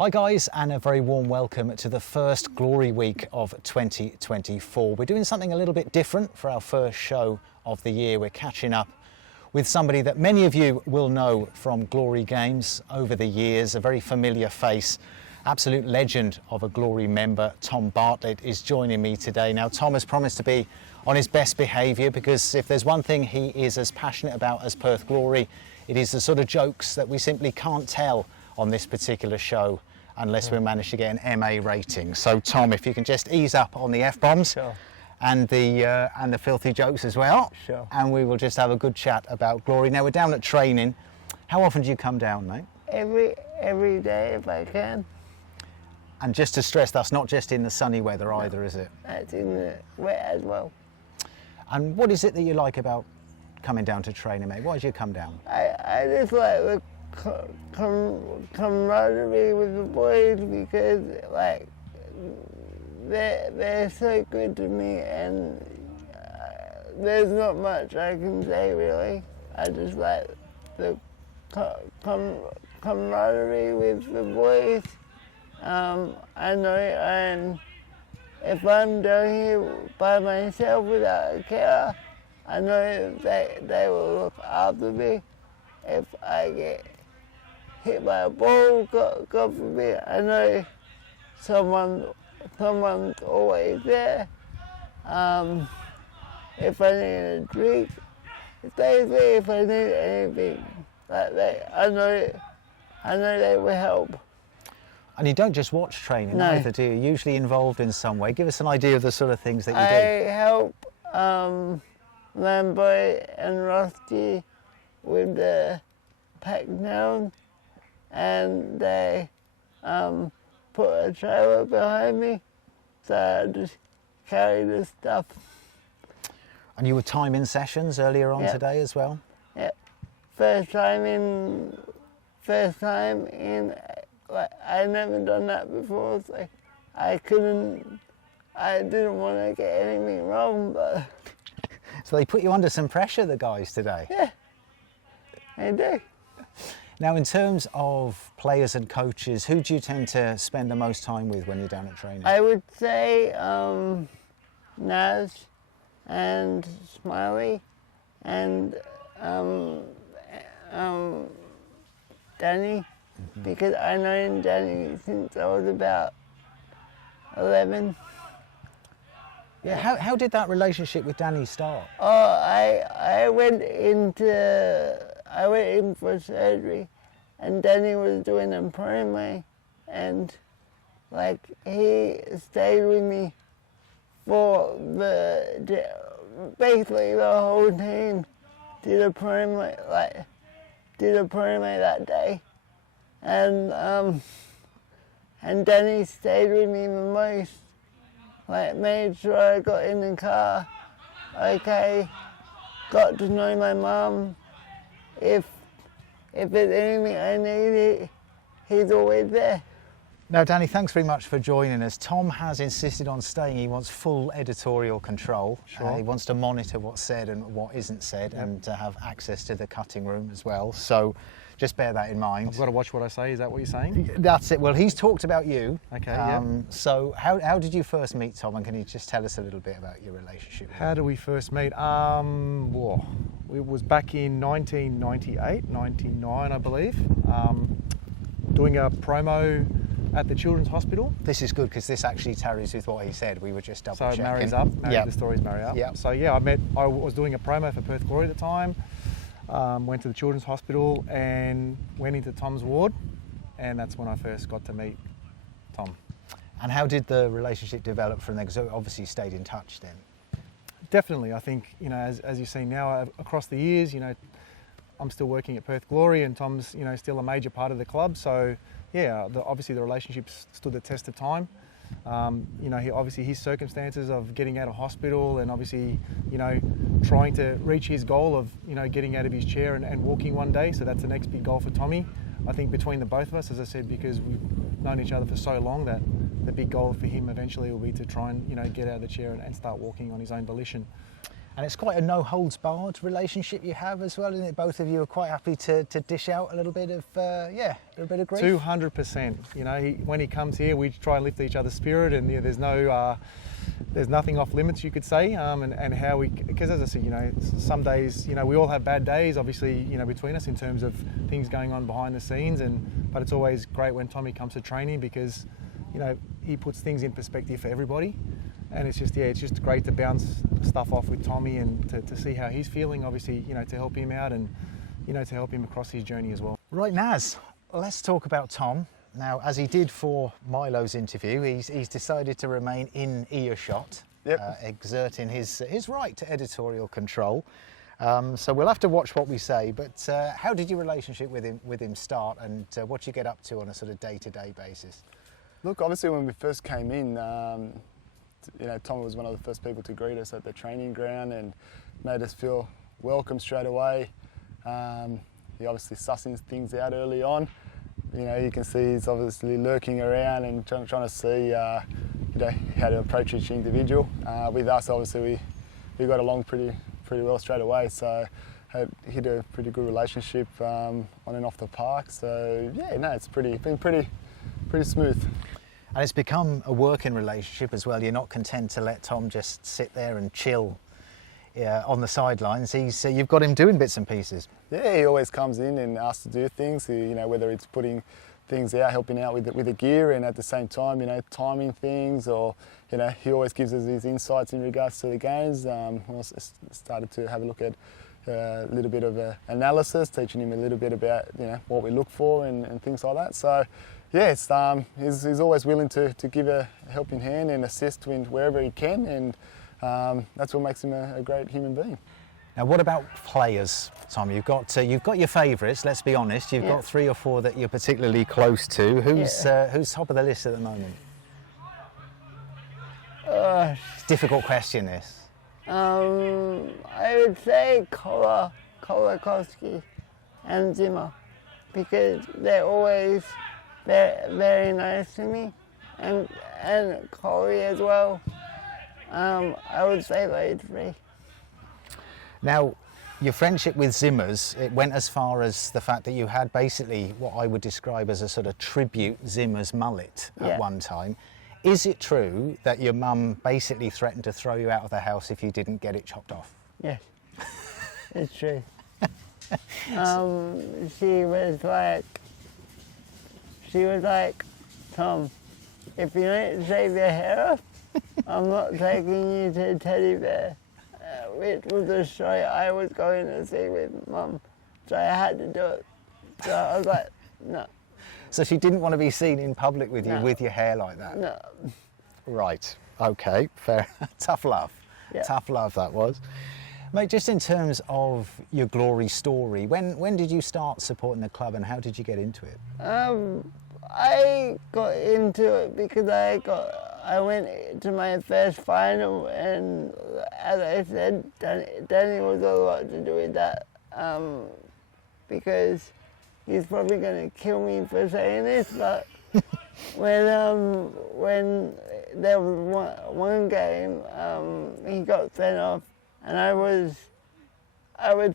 Hi guys, and a very warm welcome to the first Glory Week of 2024. We're doing something a little bit different for our first show of the year. We're catching up with somebody that many of you will know from Glory Games over the years, a very familiar face, absolute legend of a Glory member. Tom Bartlett is joining me today. Now, Tom has promised to be on his best behaviour, because if there's one thing he is as passionate about as Perth Glory, it is the sort of jokes that we simply can't tell on this particular show unless we manage to get an MA rating. So Tom, if you can just ease up on the F-bombs. Sure. And the filthy jokes as well. Sure. And we will just have a good chat about Glory. Now, we're down at training. How often do you come down, mate? Every day if I can. And just to stress, that's not just in the sunny weather either, is it? That's in the wet as well. And what is it that you like about coming down to training, mate? Why do you come down? I just like the camaraderie with the boys, because like they're so good to me, and there's not much I can say really. I just like the camaraderie with the boys. I know, and if I'm down here by myself without a care, I know they will look after me. If I get hit by a ball, God forbid, I know someone's always there. If I need a drink, stay there. If I need anything like that, I know they will help. And you don't just watch training either, do you? You're usually involved in some way. Give us an idea of the sort of things that you do. I help Lambo and Rusty with the pack down, and they put a trailer behind me, so I just carry the stuff. And you were timing sessions earlier on today as well? Yep. First time in, like, I never done that before, so I didn't want to get anything wrong, but... So they put you under some pressure, the guys, today? Yeah, they do. Now, in terms of players and coaches, who do you tend to spend the most time with when you're down at training? I would say Naz and Smiley and Danny, because I know Danny since I was about 11. Yeah, how did that relationship with Danny start? Oh, I went in for surgery, and Danny was doing a promo, and like he stayed with me for basically the whole team did a promo that day, and Danny stayed with me the most. Like, made sure I got in the car, okay, got to know my mum. If there's anything I need, he's always there. Now, Danny, thanks very much for joining us. Tom has insisted on staying. He wants full editorial control. Sure. He wants to monitor what's said and what isn't said, and to have access to the cutting room as well. So just bear that in mind. I've got to watch what I say, is that what you're saying? That's it. Well, he's talked about you. Okay, yeah. So how did you first meet Tom, and can you just tell us a little bit about your relationship with How him? did we first meet? It was back in 1998, 99, I believe, doing a promo at the Children's Hospital. This is good, because this actually tallies with what he said. We were just double checking. So marries up, the stories marry up. Yep. So yeah, I was doing a promo for Perth Glory at the time, went to the Children's Hospital and went into Tom's ward, and that's when I first got to meet Tom. And how did the relationship develop from there? Because obviously you stayed in touch then. Definitely, I think, as you've seen now across the years, I'm still working at Perth Glory, and Tom's, still a major part of the club. So yeah, obviously the relationship stood the test of time. His circumstances of getting out of hospital, and obviously, trying to reach his goal of, getting out of his chair and walking one day. So that's the next big goal for Tommy. I think between the both of us, as I said, because we've known each other for so long, that the big goal for him eventually will be to try and, get out of the chair and start walking on his own volition. And it's quite a no-holds-barred relationship you have as well, isn't it? Both of you are quite happy to dish out a little bit of, a little bit of grief. 200%. You know, when he comes here, we try and lift each other's spirit, and there's nothing off limits, you could say, and how we, because as I said, you know, some days, you know, we all have bad days, obviously, you know, between us in terms of things going on behind the scenes, but it's always great when Tommy comes to training because, you know, he puts things in perspective for everybody, and it's just great to bounce stuff off with Tommy and to see how he's feeling, obviously, you know, to help him out and, you know, to help him across his journey as well. Right, Naz, let's talk about Tom. Now, as he did for Milo's interview, he's decided to remain in earshot, exerting his right to editorial control. So we'll have to watch what we say. But how did your relationship with him start, and what you get up to on a sort of day-to-day basis? Look, obviously, when we first came in, you know, Tom was one of the first people to greet us at the training ground and made us feel welcome straight away. He obviously sussing things out early on. You know, you can see he's obviously lurking around and trying to see, you know, how to approach each individual. With us, obviously, we got along pretty well straight away. So hit a pretty good relationship on and off the park. So yeah, no, it's been pretty smooth. And it's become a working relationship as well. You're not content to let Tom just sit there and chill on the sidelines. You've got him doing bits and pieces. Yeah, he always comes in and asks to do things. You know, whether it's putting things out, helping out with the gear, and at the same time, you know, timing things, or you know, he always gives us his insights in regards to the games. Also started to have a look at a little bit of analysis, teaching him a little bit about, you know, what we look for and things like that. So yeah, he's always willing to give a helping hand and assist wherever he can, and that's what makes him a great human being. Now, what about players, Tom? You've got your favourites. Let's be honest. You've got 3 or 4 that you're particularly close to. Who's top of the list at the moment? Difficult question, this. I would say Kolakowski and Zimmer, because they're always very nice to me, and Corey as well. I would say those 3. Now, your friendship with Zimmers, it went as far as the fact that you had basically what I would describe as a sort of tribute Zimmers mullet at one time. Is it true that your mum basically threatened to throw you out of the house if you didn't get it chopped off? Yes, it's true. She was like, Tom, if you don't shave your hair off, I'm not taking you to Teddy Bear, which was a show I was going to see with Mum, so I had to do it. So I was like, no. So she didn't want to be seen in public with you with your hair like that? No. Right, okay, fair. Tough love. Yeah. Tough love that was. Mate, just in terms of your glory story, when did you start supporting the club and how did you get into it? I got into it because I went to my first final, and as I said, Danny was a lot to do with that, because he's probably going to kill me for saying this, but when there was one game, he got sent off, and I would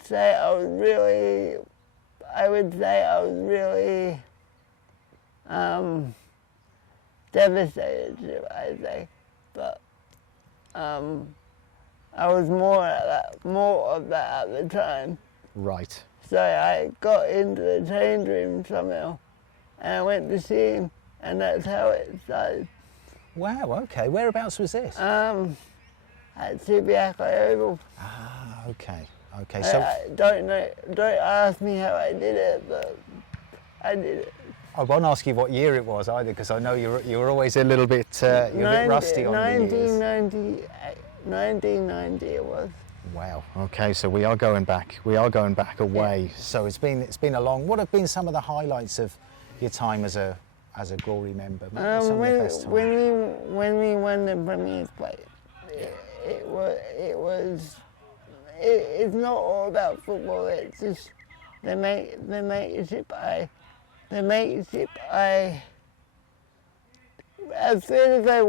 say I was really devastated, should I say, but I was more of that at the time. Right. So I got into the change room somehow, and I went to see him, and that's how it started. Wow, okay. Whereabouts was this? At Subiaco Oval. Ah, okay. Okay, so... I don't know, don't ask me how I did it, but I did it. I won't ask you what year it was either, because I know you were always a little bit, you're a bit rusty on the years. 1990 it was. Wow. Okay, so we are going back. We are going back a way. Yeah. So it's been a long. What have been some of the highlights of your time as a Glory member? Some of the best times? When we won the Premier's plate, it's not all about football. It's just the mateship. As soon as I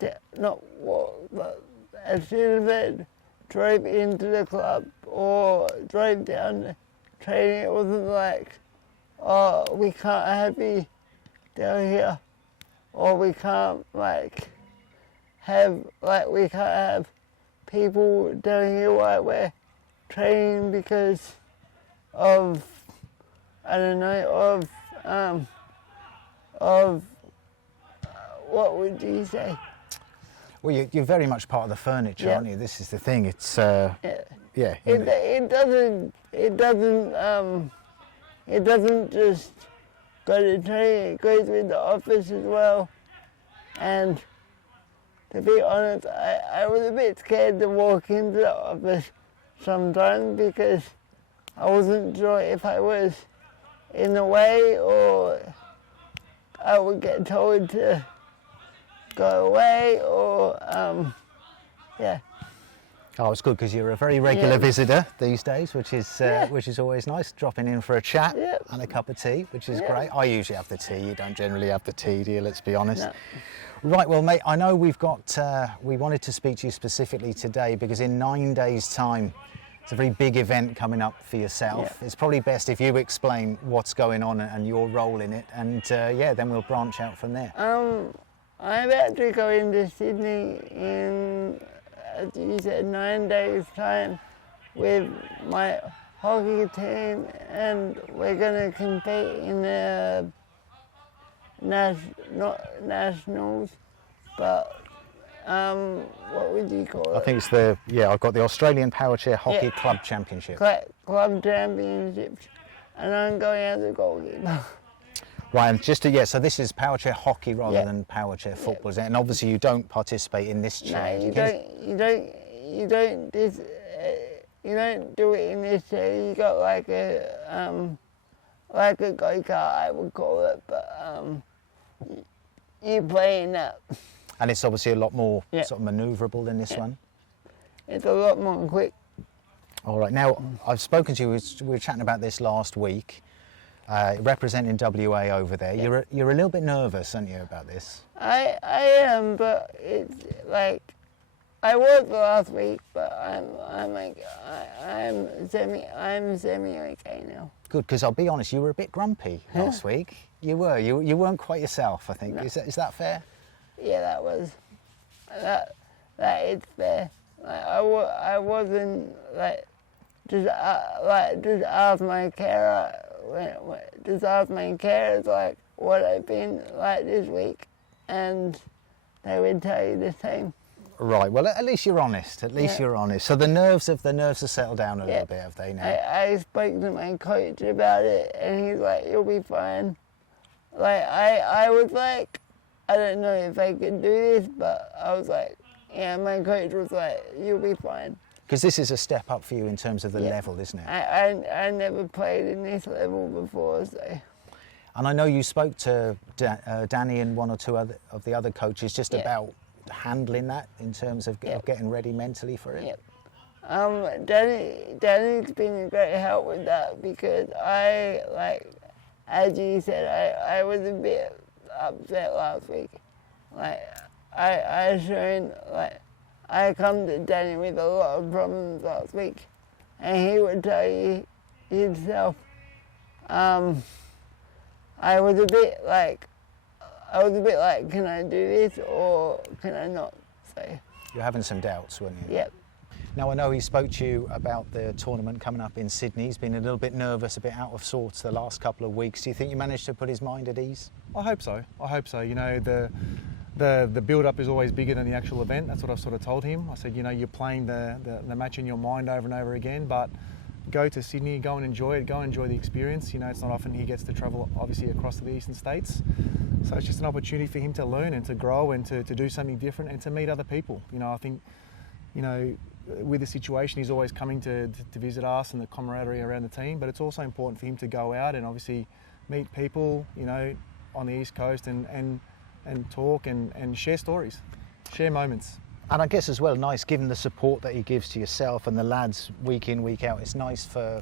but as soon as I drove into the club or drove down to training. It wasn't like, oh, we can't have you down here, or we can't we can't have people down here while we're training because of, I don't know, of what would you say? Well, you're very much part of the furniture, Yeah. aren't you? This is the thing. It's yeah. It doesn't just go to training. It goes with the office as well. And to be honest, I was a bit scared to walk into the office sometimes because I wasn't sure if I was in the way or I would get told to go away or yeah. Oh, it's good because you're a very regular Yeah. visitor these days, which is Yeah. always nice. Dropping in for a chat Yeah. and a cup of tea, which is Yeah. great. I usually have the tea. You don't generally have the tea, do you? Let's be honest. No. Right, well, mate, I know we've got. We wanted to speak to you specifically today because in 9 days' time, it's a very big event coming up for yourself. Yeah. It's probably best if you explain what's going on and your role in it, and yeah, then we'll branch out from there. I'm actually going to Sydney in, as you said, 9 days' time with my hockey team, and we're going to compete in the not nationals, but what would you call it? I think it's I've got the Australian Powerchair Hockey Yeah. Club Championship. Club championships, and I'm going as a goalkeeper. Right, and so this is Powerchair Hockey rather Yeah. than Powerchair Football, is it? And obviously you don't participate in this No, challenge. you don't do it in this area. You got like a go-kart, I would call it, but you play in that. And it's obviously a lot more Yeah. sort of manoeuvrable than this one. It's a lot more quick. All right, now I've spoken to you, we were chatting about this last week, representing WA over there. Yeah. You're a little bit nervous, aren't you, about this? I am, but it's like I was last week, but I'm semi okay now. Good, because I'll be honest, you were a bit grumpy last week. You were. You weren't quite yourself, I think. No. Is that fair? Yeah, that is fair. Like I wasn't just ask my carer like what I've been like this week, and they would tell you the same. Right. Well, at least you're honest. At least Yeah. you're honest. So the nerves have settled down a Yeah. little bit, have they now? I spoke to my coach about it, and he's like, "You'll be fine." Like I was like, I don't know if I could do this, but I was like, yeah. My coach was like, "You'll be fine." Because this is a step up for you in terms of the Yeah. level, isn't it? I never played in this level before, so And I know you spoke to Danny and one or two of the other coaches just Yeah. about handling that in terms of Yeah. getting ready mentally for it. yep. Danny's been a great help with that because as you said, I was a bit upset last week. I come to Danny with a lot of problems last week, and he would tell you himself. I was a bit like, can I do this or can I not? So, You're having some doubts, weren't you? yep. Now, I know he spoke to you about the tournament coming up in Sydney. He's been a little bit nervous, a bit out of sorts the last couple of weeks. Do you think you managed to put his mind at ease? I hope so. You know, the build-up is always bigger than the actual event. That's what I've sort of told him. I said, you know, you're playing the match in your mind over and over again, but go to Sydney, go and enjoy it, go and enjoy the experience. You know, it's not often he gets to travel, obviously, across the eastern states. So it's just an opportunity for him to learn and to grow and to do something different and to meet other people. You know, I think, you know, with the situation, he's always coming to visit us and the camaraderie around the team, but it's also important for him to go out and obviously meet people, you know, on the East Coast and talk and share stories, share moments. And I guess as well, nice given the support that he gives to yourself and the lads week in, week out. It's nice for,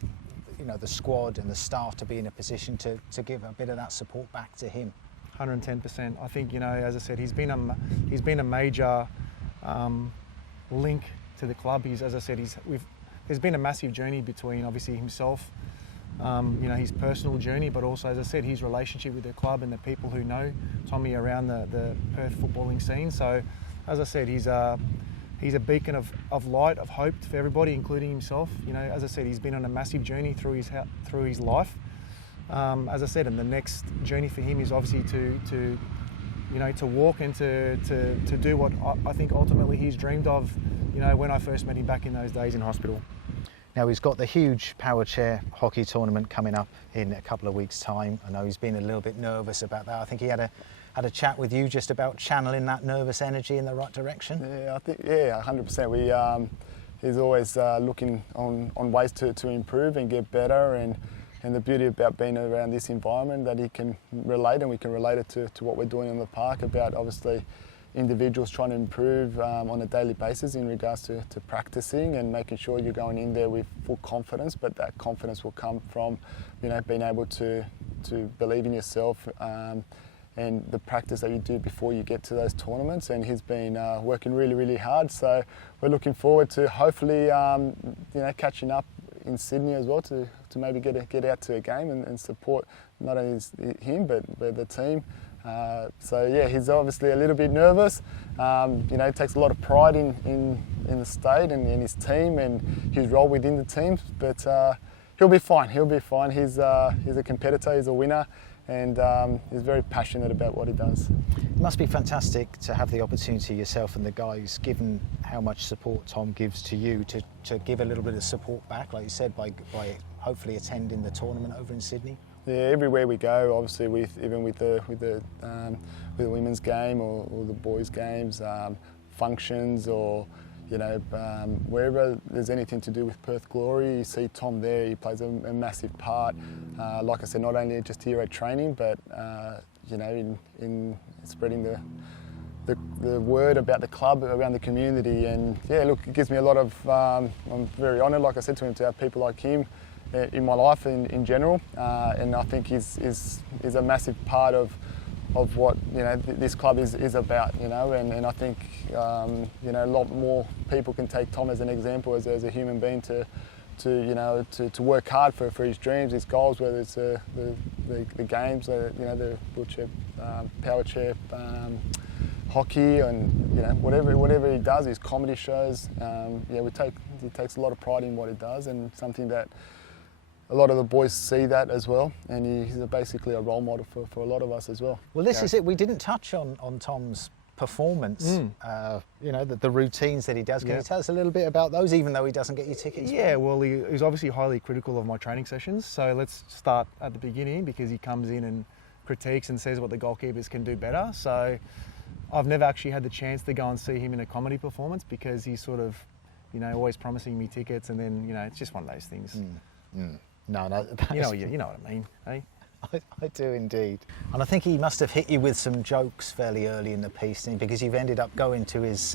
you know, the squad and the staff to be in a position to give a bit of that support back to him. 110%. I think, you know, as I said, he's been a major link to the club. As I said, there's been a massive journey between obviously himself, his personal journey, but also, as I said, his relationship with the club and the people who know Tommy around the Perth footballing scene. So, as I said, he's a beacon of light, of hope for everybody, including himself. As I said, he's been on a massive journey through his life. As I said, and the next journey for him is obviously to walk and to do what I think ultimately he's dreamed of, when I first met him back in those days in hospital. Now he's got the huge Powerchair hockey tournament coming up in a couple of weeks' time. I know he's been a little bit nervous about that. I think he had a chat with you just about channeling that nervous energy in the right direction. Yeah, I think 100%. He's always looking on ways to improve and get better, and the beauty about being around this environment that he can relate, and we can relate it to what we're doing in the park about obviously individuals trying to improve on a daily basis in regards to practicing and making sure you're going in there with full confidence, but that confidence will come from being able to believe in yourself and the practice that you do before you get to those tournaments. And he's been working really, really hard, so we're looking forward to hopefully catching up in Sydney as well to maybe get out to a game and support not only him but the team. So yeah, he's obviously a little bit nervous. He takes a lot of pride in the state and in his team and his role within the team. But he'll be fine. He'll be fine. He's a competitor. He's a winner, and he's very passionate about what he does. It must be fantastic to have the opportunity yourself and the guys, given how much support Tom gives to you, to give a little bit of support back, like you said, by hopefully attending the tournament over in Sydney. Yeah, everywhere we go, obviously with the women's game or the boys' games, functions, or wherever there's anything to do with Perth Glory, you see Tom there. He plays a massive part. Like I said, not only just here at training, but in spreading the word about the club around the community. And yeah, look, it gives me a lot of. I'm very honoured, like I said to him, to have people like him in my life in general, and I think is a massive part of what this club is about, and I think a lot more people can take Tom as an example as a human being to work hard for his dreams, his goals, whether it's the games, the wheelchair, Powerchair, hockey, and whatever he does, his comedy shows. He takes a lot of pride in what he does, and something that a lot of the boys see that as well, and he's basically a role model for a lot of us as well. Well, this is it. We didn't touch on Tom's performance, the routines that he does. Can you tell us a little bit about those, even though he doesn't get you tickets? Yeah, well, he's obviously highly critical of my training sessions, so let's start at the beginning, because he comes in and critiques and says what the goalkeepers can do better. So I've never actually had the chance to go and see him in a comedy performance, because he's sort of, always promising me tickets, and then, it's just one of those things. No, you know what I mean, eh? I do indeed. And I think he must have hit you with some jokes fairly early in the piece, because you've ended up going to his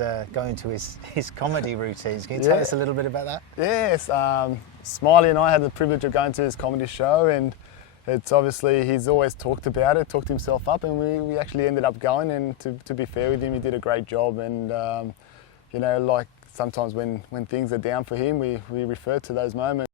comedy routines. Can you tell us a little bit about that? Yes, Smiley and I had the privilege of going to his comedy show, and it's obviously, he's always talked about it, talked himself up, and we actually ended up going, and to be fair with him, he did a great job. And like sometimes when things are down for him, we refer to those moments.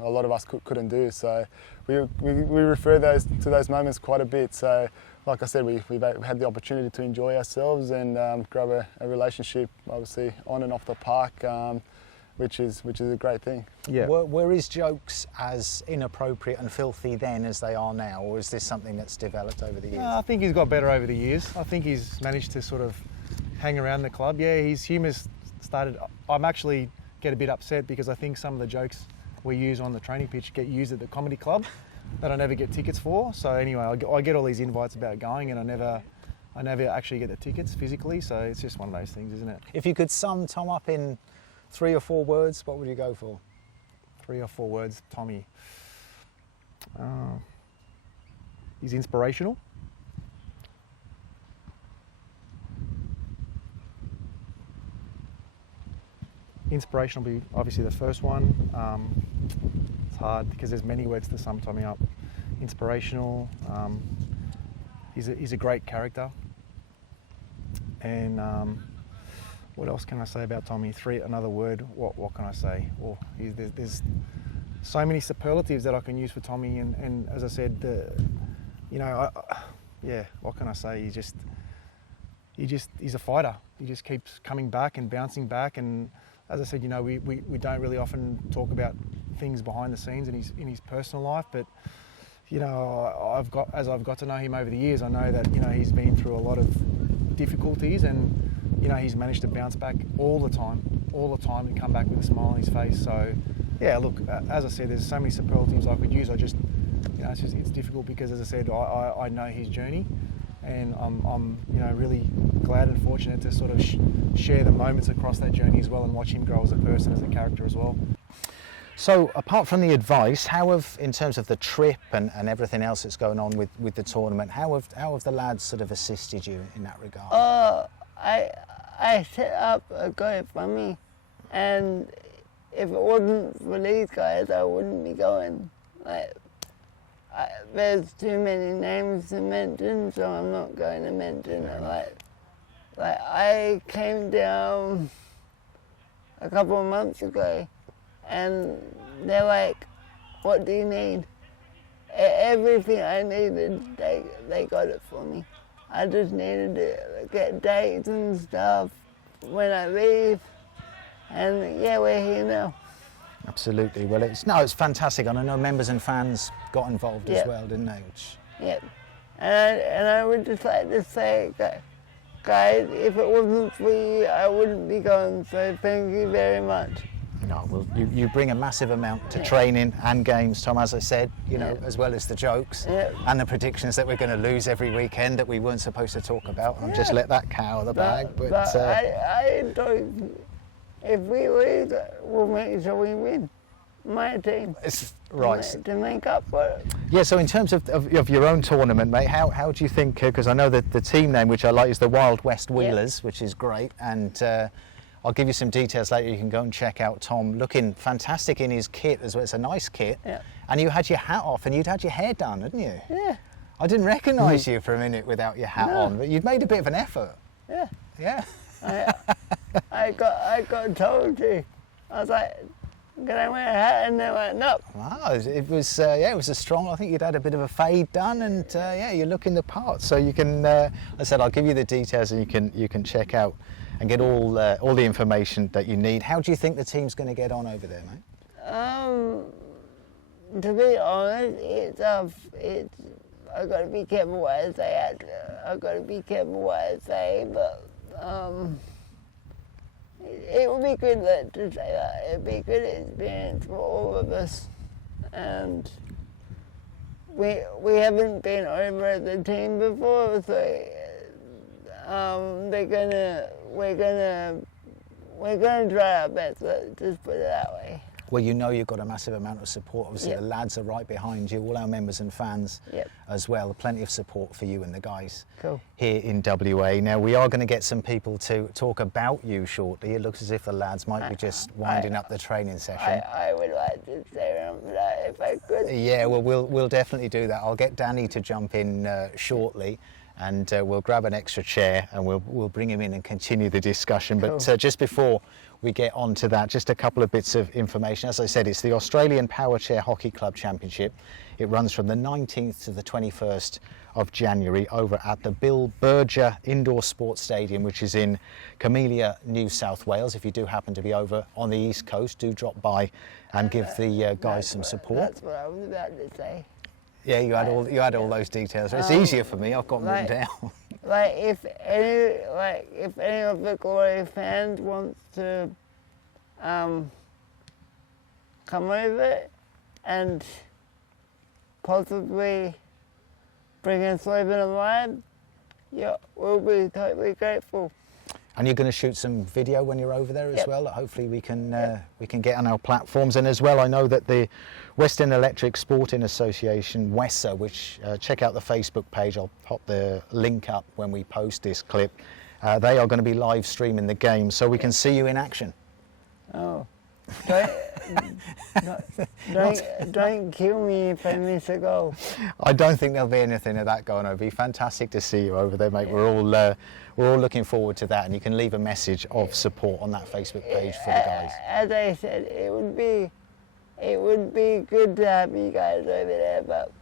A lot of us couldn't do, so we refer to those moments quite a bit. So, like I said, we've had the opportunity to enjoy ourselves and grow a relationship, obviously on and off the park, which is a great thing. Yeah. Were his jokes as inappropriate and filthy then as they are now, or is this something that's developed over the years? I think he's got better over the years. I think he's managed to sort of hang around the club. Yeah, his humour's started. I'm actually get a bit upset, because I think some of the jokes we use on the training pitch get used at the comedy club that I never get tickets for. So anyway, I get all these invites about going, and I never actually get the tickets physically. So it's just one of those things, isn't it? If you could sum Tom up in 3 or 4 words, what would you go for? 3 or 4 words, Tommy. He's inspirational. Inspiration will be obviously the first one. It's hard because there's many words to sum Tommy up. Inspirational, he's a great character. And what else can I say about Tommy? Another word. What can I say? Well, there's so many superlatives that I can use for Tommy. And as I said, what can I say? He's a fighter. He just keeps coming back and bouncing back. And as I said, we don't really often talk about things behind the scenes in his personal life, but as I've got to know him over the years, I know that he's been through a lot of difficulties, and he's managed to bounce back all the time and come back with a smile on his face. So yeah, look, as I said, there's so many superlatives I could use. I just it's difficult because, as I said, I know his journey, and I'm really glad and fortunate to sort of share the moments across that journey as well, and watch him grow as a person, as a character as well. So apart from the advice, in terms of the trip and everything else that's going on with the tournament, how have the lads sort of assisted you in that regard? I set up a GoFundMe, and if it wasn't for these guys, I wouldn't be going. There's too many names to mention, so I'm not going to mention it. I came down a couple of months ago, and they're like, "What do you need?" Everything I needed, they got it for me. I just needed to get dates and stuff when I leave, and yeah, we're here now. Absolutely. Well, it's fantastic, and I know members and fans got involved as well, didn't they? Yep. And I would just like to say, guys, if it wasn't for you, I wouldn't be going. So thank you very much. No, well, you bring a massive amount to training and games, Tom, as I said, as well as the jokes and the predictions that we're going to lose every weekend that we weren't supposed to talk about. I'll just let that cow out of the bag. But I don't. If we lose, we'll make sure we win. My team. Right. To make up for it. Yeah, so in terms of your own tournament, mate, how do you think, because I know that the team name, which I like, is the Wild West Wheelers, which is great, and I'll give you some details later. You can go and check out Tom, looking fantastic in his kit as well. It's a nice kit. Yeah. And you had your hat off and you'd had your hair done, hadn't you? Yeah. I didn't recognise you for a minute without your hat on, but you'd made a bit of an effort. Yeah. Yeah. I got told to. I was like, can I wear a hat? And they went, no. Wow, it was a strong. I think you'd had a bit of a fade done, and you're looking the part. So you can. I said I'll give you the details, and you can check out and get all the information that you need. How do you think the team's going to get on over there, mate? To be honest, I've got to be careful what I say. I've got to be careful what I say, but it would be good to say that. It'd be a good experience for all of us, and we haven't been over at the team before, so we're gonna try our best. Let's just put it that way. Well, you've got a massive amount of support. Obviously, the lads are right behind you, all our members and fans as well. Plenty of support for you and the guys here in WA. Now, we are going to get some people to talk about you shortly. It looks as if the lads might be just winding up the training session. I would like to stay around for that if I could. Yeah, well, we'll definitely do that. I'll get Danny to jump in shortly, and we'll grab an extra chair and we'll bring him in and continue the discussion. But just before we get on to that, just a couple of bits of information. As I said, it's the Australian Powerchair Hockey Club Championship. It runs from the 19th to the 21st of January over at the Bill Berger Indoor Sports Stadium, which is in Camellia, New South Wales. If you do happen to be over on the East Coast, do drop by and give the guys some support. That's what I was about to say. Yeah, you had all those details. It's easier for me. I've got them written down. If any of the Glory fans wants to come over and possibly bring a slogan alive, we'll be totally grateful. And you're going to shoot some video when you're over there as well. Hopefully we can get on our platforms. And as well, I know that the Western Electric Sporting Association, WESA, which check out the Facebook page. I'll pop the link up when we post this clip. They are going to be live streaming the game, so we can see you in action. Oh, don't kill me if I miss a goal. I don't think there'll be anything of that going on. It'll be fantastic to see you over there, mate. We're all looking forward to that, and you can leave a message of support on that Facebook page for the guys. As I said, it would be good to have you guys over there, but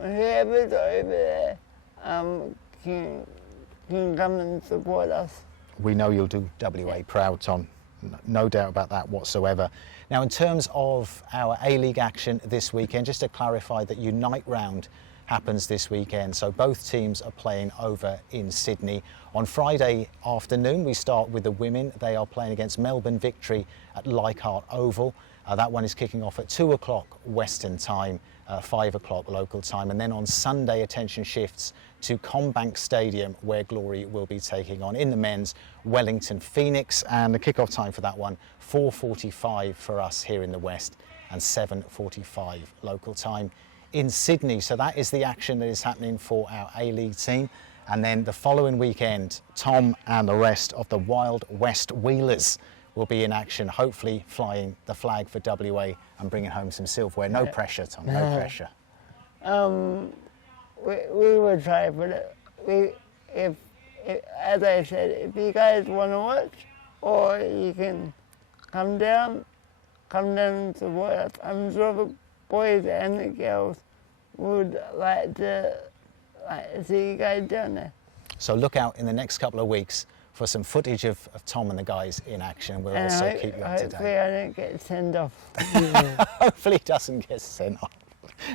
whoever's over there can come and support us. We know you'll do WA proud, Tom. No doubt about that whatsoever. Now, in terms of our A-League action this weekend, just to clarify that Unite round happens this weekend. So both teams are playing over in Sydney. On Friday afternoon, we start with the women. They are playing against Melbourne Victory at Leichhardt Oval. That one is kicking off at 2 o'clock Western time, 5 o'clock local time. And then on Sunday, attention shifts to Combank Stadium, where Glory will be taking on, in the men's, Wellington Phoenix. And the kick-off time for that one, 4:45 for us here in the West and 7:45 local time in Sydney. So that is the action that is happening for our A-League team. And then the following weekend, Tom and the rest of the Wild West Wheelers will be in action, hopefully flying the flag for WA and bringing home some silverware. No pressure, Tom, no pressure. We will try, but if as I said, if you guys want to watch, or you can come down and support us. I'm sure the boys and the girls would like to see you guys down there. So look out in the next couple of weeks for some footage of Tom and the guys in action. We'll also keep you up to Hopefully date. I don't get sent off. Hopefully he doesn't get sent off.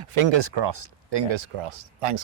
Fingers crossed, fingers crossed. Thanks.